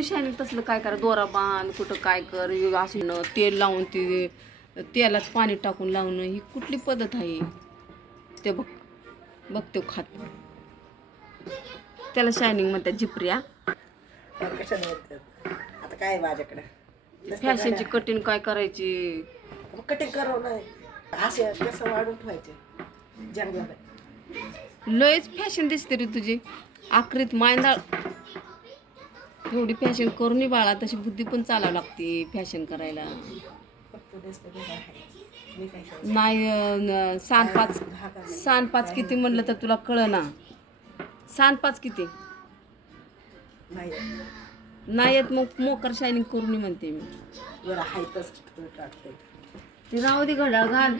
एवढी शायनिंग तसलं काय करा? दोरा बांध कुठं काय कर? असे तेल लावून ते तेलात पाणी टाकून लावणं ही कुठली पद्धत आहे? ते बघ बघ ते खात. त्याला शायनिंग म्हणतात येतात आता काय माझ्याकडे? फॅशनची कटिंग काय करायची? कटिंग करावं नाही. असे कसं वाढून ठेवायचे? लयच फॅशन दिसते रे तुझी. आखरीत मायंदाळ एवढी फॅशन करून बाळा तशी बुद्धी पण चालावं लागते फॅशन करायला. नाही अं, सान पाच सान पाच किती म्हणलं तर तुला कळ ना सान पाच किती? नाही येत मग मोकर शायनिंग करून म्हणते मी. ते राहू दे घड्याळ घाल.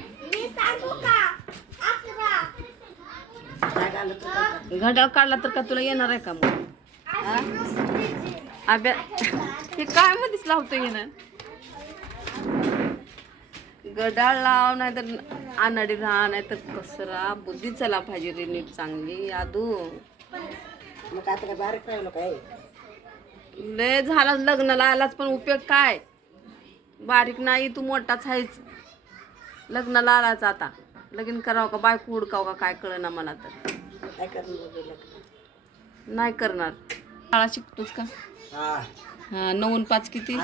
घड्याळ काढला तर का तुला येणार आहे का मग? अभ्या हे काय मध्येच लावतो येणार गडाळ लाव नाही तर आनाडी राहा नाही तर कसरा बुद्धी चला पाहिजे रे नीट चांगली यादू मग आता काय बारीक राहिलं काय? लय झाला लग्नाला आलाच पण उपयोग काय? बारीक नाही तू मोठाच आहेच लग्नाला आलाच आता. लगीन करावं का बायको हुडकाव का काय कळ ना मला तर. काय करणार? नाही करणार. शाळा शिकतोस का? हा. हा नऊ आणि पाच किती?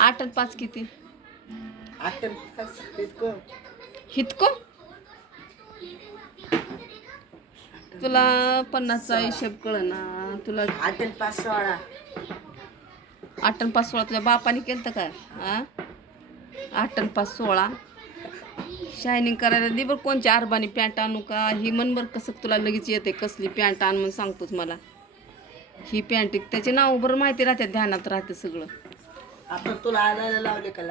आठ आणि पाच किती हितको तुला पन्नासचा हिशेब कळ ना तुला आठ आणि पाच सोळा. आठ आणि पाच सोळा. तुझ्या बापाने केलं का हा आठ आणि पाच सोळा. शायनिंग करायला दे बरं कोणची अरबानी पॅन्ट आणू का? ही मन बरं कसं तुला लगेच येते कसली पॅन्ट आण म्हणून सांगतोच मला. ही पॅन्ट त्याचे नाव बरं माहिती राहते ध्यानात राहते सगळं. आपण तुला आणायला लावले का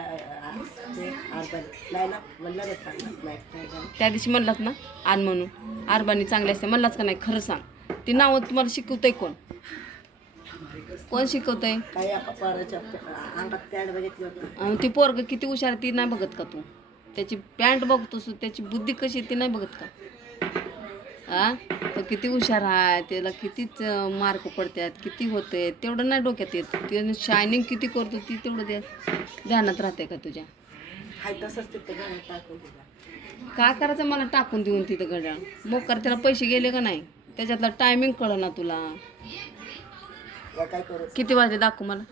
त्या दिवशी म्हणलात ना आण म्हणून. अरबानी चांगली असते म्हणलाच का नाही खरं सांग. ती नावं तुम्हाला शिकवतंय कोण? कोण शिकवतंय? ती पोरग किती हुशार ती नाही बघत का तू? त्याची पॅन्ट बघतोस त्याची बुद्धी कशी ती नाही बघत का? आ? तो किती हुशार आहे त्याला कितीच मार्क पडतात किती होते तेवढं नाही डोक्यात येत. ते शायनिंग किती करतो ती तेवढं ते ध्यानात राहते का तुझ्या? काय करायचं मला टाकून देऊन तिथं घड्याळ मग कर त्याला पैसे गेले का नाही? त्याच्यातला टायमिंग कळ ना तुला. किती वाजले दाखव मला.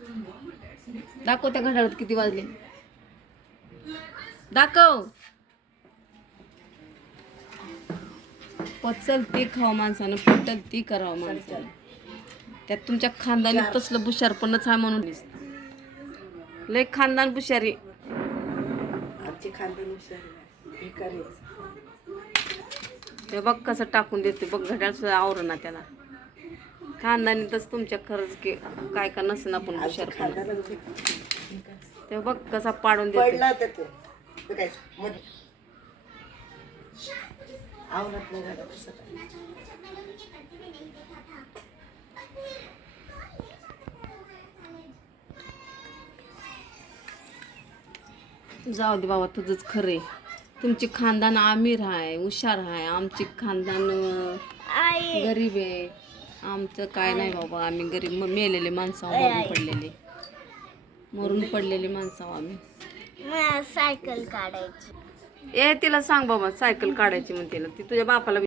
दाखव त्या घड्याळात किती वाजले. दाखव. पचल ती खावा माणसानं पटल ती करावं माणसानं. त्यात तुमच्या खानदानी तसलं बुशारपणच आहे म्हणून. दिसतं. लय खानदान बुशारी. आमची हुशार ते बघ कसं टाकून देते बघ घड्याळ सुद्धा आवरण ना त्याला. खानदानी तस तुमच्या खरंच की काय का नसेल आपण भिकारी. ते बघ कसा पाडून देते ते ते काय? मग आवडत नाही झालं कसं काय जाऊ दे बाबा तुझंच खरे तुमची खानदान आमिर आहे हुशार आहे आमची खानदान गरीब आहे. आमचं काय नाही बाबा आम्ही गरीब म- मेलेले माणसं मरून पडलेले. मरून पडलेली माणसं आम्ही. सायकल काढायची. ए तिला सांग बाबा सायकल काढायची म्हणते ना ती. तुझ्या बापाला